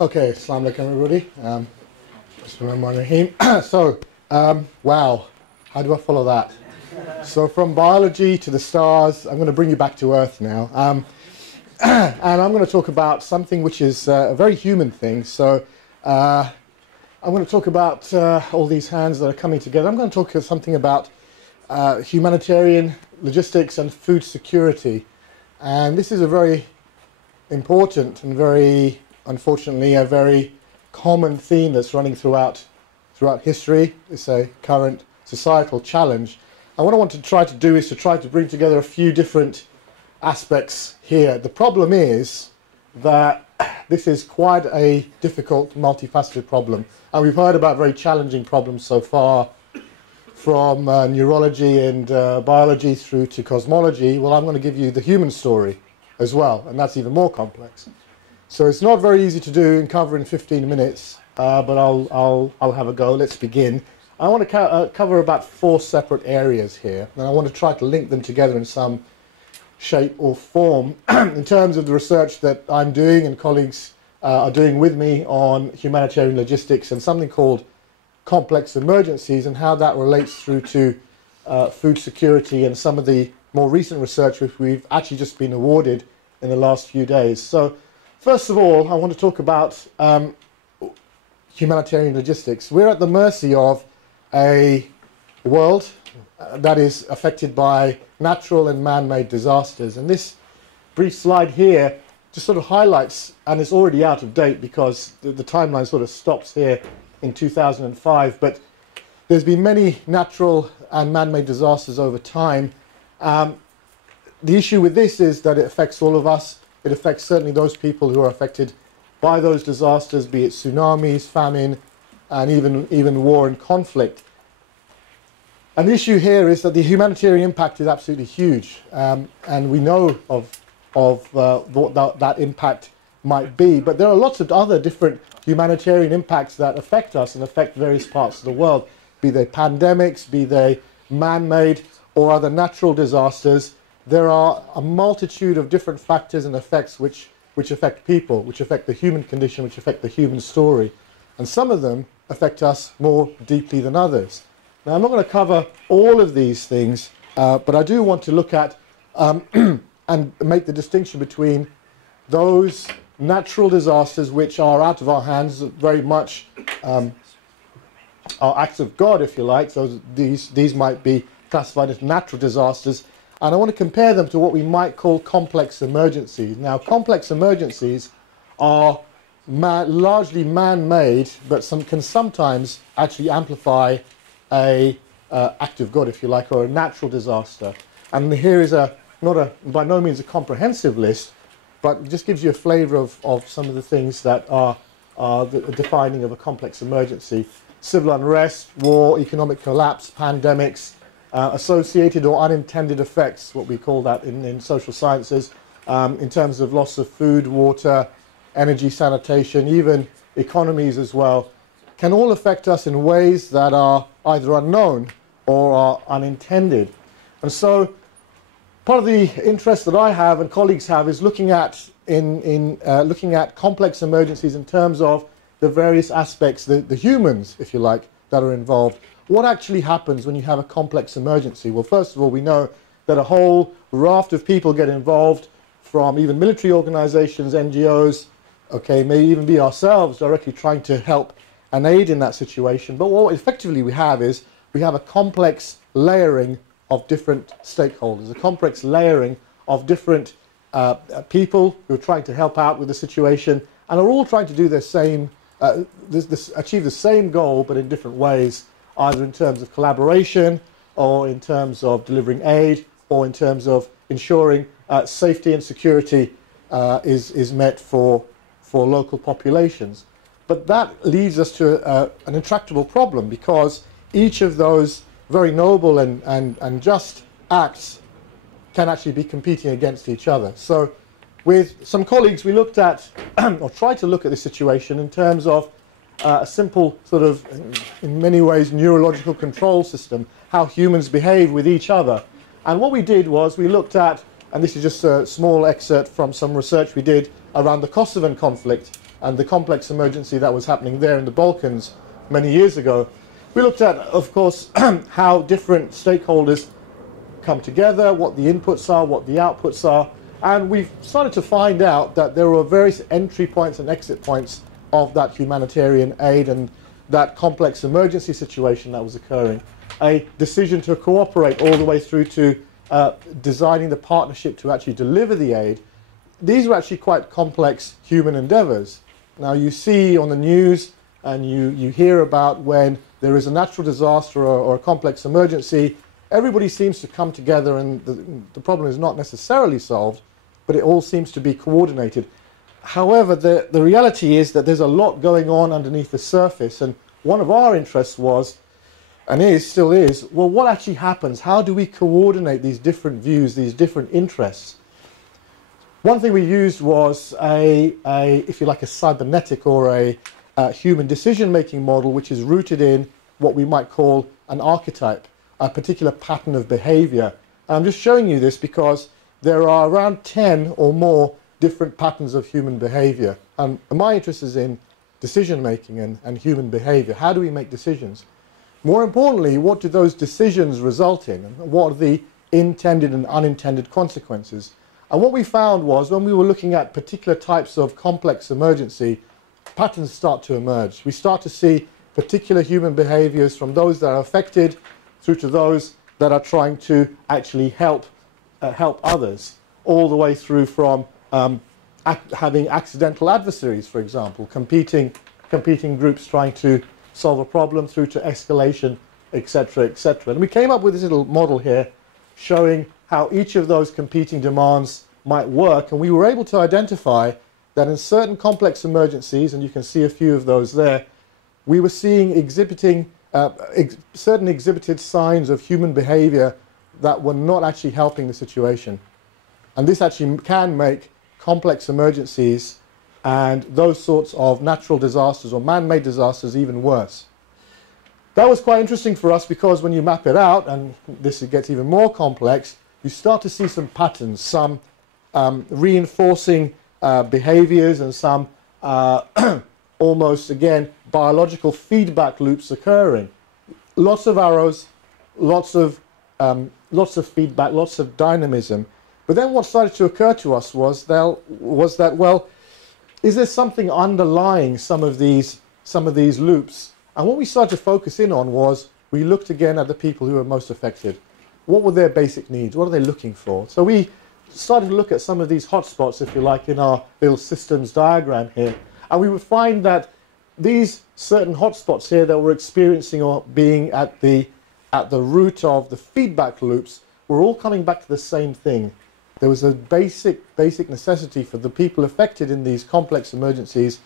Okay, Assalamu alaikum everybody. Bismillahirrahmanirrahim. So, wow, how do I follow that? So from biology to the stars, I'm going to bring you back to Earth now. And I'm going to talk about something which is a very human thing. So I'm going to talk about all these hands that are coming together. I'm going to talk something about humanitarian logistics and food security. And this is a very important and very, unfortunately, a very common theme that's running throughout history. It's a current societal challenge. And what I want to try to do is to try to bring together a few different aspects here. The problem is that this is quite a difficult, multifaceted problem. And we've heard about very challenging problems so far, from neurology and biology through to cosmology. Well, I'm going to give you the human story as well, and that's even more complex. So it's not very easy to do and cover in 15 minutes, but I'll have a go. Let's begin. I want to cover about 4 separate areas here, and I want to try to link them together in some shape or form in terms of the research that I'm doing and colleagues are doing with me on humanitarian logistics and something called complex emergencies, and how that relates through to food security and some of the more recent research which we've actually just been awarded in the last few days. So first of all, I want to talk about humanitarian logistics. We're at the mercy of a world that is affected by natural and man-made disasters. And this brief slide here just sort of highlights, and it's already out of date because the timeline sort of stops here in 2005, but there's been many natural and man-made disasters over time. The issue with this is that it affects all of us. It affects certainly those people who are affected by those disasters, be it tsunamis, famine, and even war and conflict. And the issue here is that the humanitarian impact is absolutely huge, and we know of what that impact might be. But there are lots of other different humanitarian impacts that affect us and affect various parts of the world, be they pandemics, be they man-made or other natural disasters. There are a multitude of different factors and effects which affect people, which affect the human condition, which affect the human story. And some of them affect us more deeply than others. Now, I'm not going to cover all of these things, but I do want to look at and make the distinction between those natural disasters which are out of our hands, very much are acts of God, if you like. So these might be classified as natural disasters. And I want to compare them to what we might call complex emergencies. Now, complex emergencies are largely man-made, but can sometimes actually amplify a act of God, if you like, or a natural disaster. And here is by no means a comprehensive list, but it just gives you a flavour of some of the things that are the defining of a complex emergency. Civil unrest, war, economic collapse, pandemics, associated or unintended effects, what we call that in social sciences, in terms of loss of food, water, energy, sanitation, even economies as well, can all affect us in ways that are either unknown or are unintended. And so part of the interest that I have and colleagues have is looking at looking at complex emergencies in terms of the various aspects, the humans, if you like, that are involved. What actually happens when you have a complex emergency? Well, first of all, we know that a whole raft of people get involved, from even military organizations, NGOs, okay, may even be ourselves directly trying to help and aid in that situation. But what effectively we have is we have a complex layering of different stakeholders, a complex layering of different people who are trying to help out with the situation and are all trying to do the same, achieve the same goal, but in different ways, either in terms of collaboration or in terms of delivering aid or in terms of ensuring safety and security is met for local populations. But that leads us to an intractable problem, because each of those very noble and just acts can actually be competing against each other. So with some colleagues, we looked at, or tried to look at this situation in terms of a simple sort of, in many ways, neurological control system, how humans behave with each other. And what we did was we looked at, and this is just a small excerpt from some research we did around the Kosovan conflict, and the complex emergency that was happening there in the Balkans many years ago. We looked at, of course, how different stakeholders come together, what the inputs are, what the outputs are, and we've started to find out that there were various entry points and exit points of that humanitarian aid and that complex emergency situation that was occurring. A decision to cooperate all the way through to designing the partnership to actually deliver the aid. These were actually quite complex human endeavors. Now you see on the news and you hear about when there is a natural disaster or a complex emergency, everybody seems to come together and the problem is not necessarily solved, but it all seems to be coordinated. However, the reality is that there's a lot going on underneath the surface, and one of our interests was, and still is, well, what actually happens? How do we coordinate these different views, these different interests? One thing we used was if you like, a cybernetic or a human decision-making model, which is rooted in what we might call an archetype, a particular pattern of behavior. And I'm just showing you this because there are around 10 or more different patterns of human behavior. And my interest is in decision-making and human behavior. How do we make decisions? More importantly, what do those decisions result in? And what are the intended and unintended consequences? And what we found was when we were looking at particular types of complex emergency, patterns start to emerge. We start to see particular human behaviors from those that are affected through to those that are trying to actually help others, all the way through from having accidental adversaries, for example, competing groups trying to solve a problem, through to escalation, etc., etc. And we came up with this little model here showing how each of those competing demands might work, and we were able to identify that in certain complex emergencies, and you can see a few of those there, we were seeing certain exhibited signs of human behavior that were not actually helping the situation. And this actually can make complex emergencies and those sorts of natural disasters or man-made disasters even worse. That was quite interesting for us because when you map it out, and this gets even more complex, you start to see some patterns, some reinforcing behaviors and some almost, again, biological feedback loops occurring. Lots of arrows, lots of feedback, lots of dynamism. But then what started to occur to us was that, well, is there something underlying some of these loops? And what we started to focus in on was we looked again at the people who were most affected. What were their basic needs? What are they looking for? So we started to look at some of these hotspots, if you like, in our little systems diagram here. And we would find that these certain hotspots here that were experiencing or being at the root of the feedback loops were all coming back to the same thing. There was a basic necessity for the people affected in these complex emergencies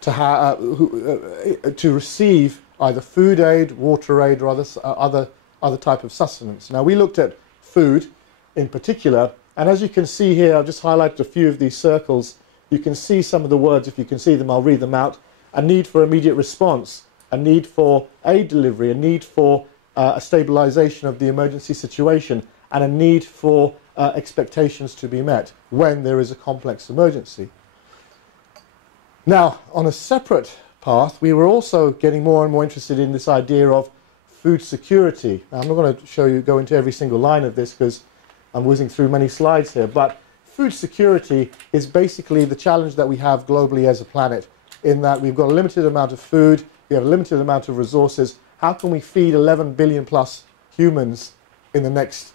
to receive either food aid, water aid, or other type of sustenance. Now we looked at food in particular, and as you can see here, I've just highlighted a few of these circles. You can see some of the words. If you can see them, I'll read them out. A need for immediate response, a need for aid delivery, a need for a stabilization of the emergency situation, and a need for expectations to be met when there is a complex emergency. Now, on a separate path, we were also getting more and more interested in this idea of food security. Now, I'm not going to go into every single line of this because I'm whizzing through many slides here, but food security is basically the challenge that we have globally as a planet, in that we've got a limited amount of food, we have a limited amount of resources. How can we feed 11 billion plus humans in the next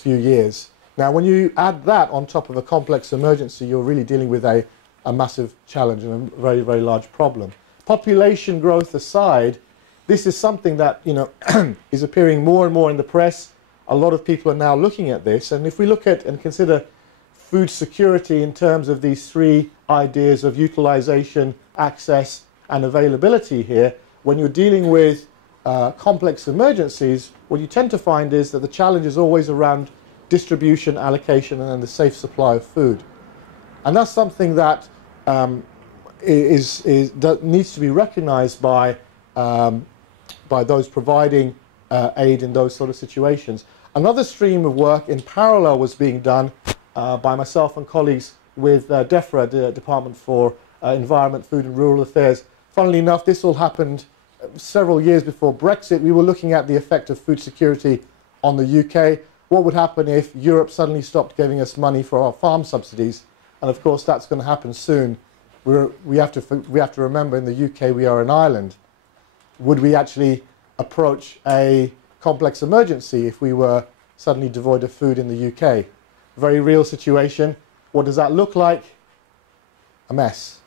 few years? Now, when you add that on top of a complex emergency, you're really dealing with a massive challenge and a very, very large problem. Population growth aside, this is something that, you know, is appearing more and more in the press. A lot of people are now looking at this, and if we look at and consider food security in terms of these three ideas of utilization, access, and availability here, when you're dealing with complex emergencies, what you tend to find is that the challenge is always around distribution, allocation, and then the safe supply of food. And that's something that that needs to be recognized by those providing aid in those sort of situations. Another stream of work in parallel was being done by myself and colleagues with DEFRA, the Department for Environment, Food and Rural Affairs. Funnily enough, this all happened several years before Brexit. We were looking at the effect of food security on the UK. What would happen if Europe suddenly stopped giving us money for our farm subsidies? And of course, that's going to happen soon. We have to remember, in the UK, we are an island. Would we actually approach a complex emergency if we were suddenly devoid of food in the UK? Very real situation. What does that look like? A mess.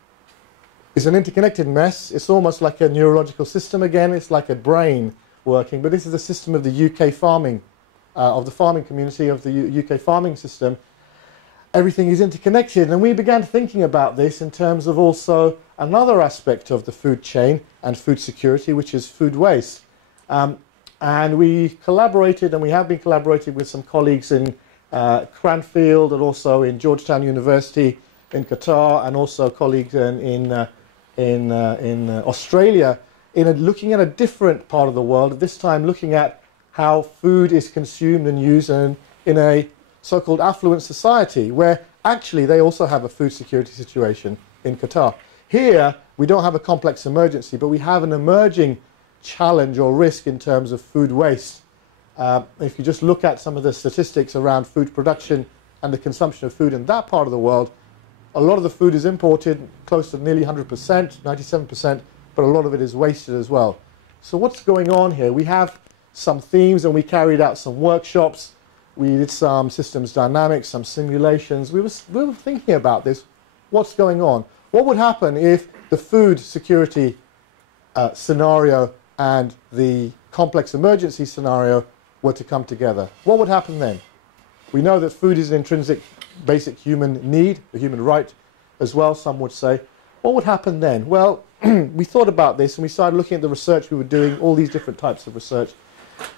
It's an interconnected mess. It's almost like a neurological system again. It's like a brain working. But this is the system of the UK farming, of the farming community, of the UK farming system. Everything is interconnected. And we began thinking about this in terms of also another aspect of the food chain and food security, which is food waste. And we collaborated, and we have been collaborating with some colleagues in Cranfield and also in Georgetown University in Qatar, and also colleagues in Australia, looking at a different part of the world, this time looking at how food is consumed and used in a so-called affluent society, where actually they also have a food security situation in Qatar. Here, we don't have a complex emergency, but we have an emerging challenge or risk in terms of food waste. If you just look at some of the statistics around food production and the consumption of food in that part of the world, a lot of the food is imported, close to nearly 100%, 97%, but a lot of it is wasted as well. So what's going on here? We have some themes, and we carried out some workshops. We did some systems dynamics, some simulations. We were thinking about this. What's going on? What would happen if the food security scenario and the complex emergency scenario were to come together? What would happen then? We know that food is an intrinsic basic human need, a human right as well, some would say. What would happen then? Well, we thought about this, and we started looking at the research we were doing, all these different types of research.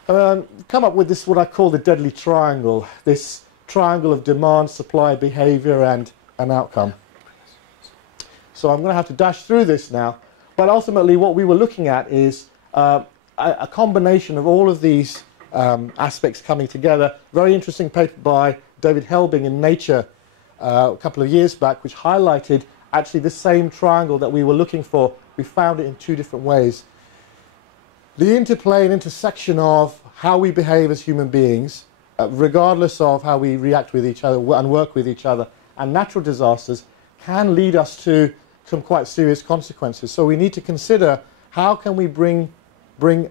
Come up with this, what I call the deadly triangle, this triangle of demand, supply, behavior, and an outcome. So I'm going to have to dash through this now. But ultimately, what we were looking at is a combination of all of these aspects coming together. Very interesting paper by David Helbing in Nature a couple of years back, which highlighted actually the same triangle that we were looking for. We found it in two different ways. The interplay and intersection of how we behave as human beings, regardless of how we react with each other and work with each other, and natural disasters can lead us to some quite serious consequences. So we need to consider how can we bring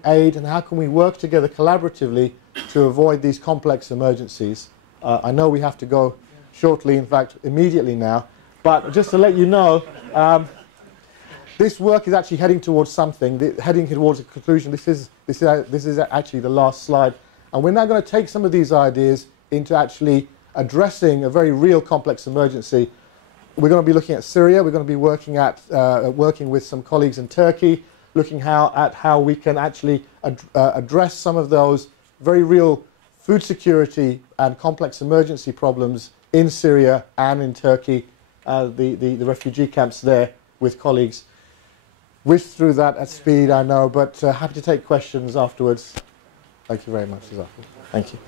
aid, and how can we work together collaboratively to avoid these complex emergencies. I know we have to go shortly, in fact immediately now, but just to let you know, this work is actually heading towards something, heading towards a conclusion. This is actually the last slide, and we're now going to take some of these ideas into actually addressing a very real complex emergency. We're going to be looking at Syria. We're going to be working with some colleagues in Turkey, looking at how we can actually address some of those very real food security and complex emergency problems in Syria and in Turkey, the refugee camps there, with colleagues. Whizzed through that at speed, I know, but happy to take questions afterwards. Thank you very much. Thank you.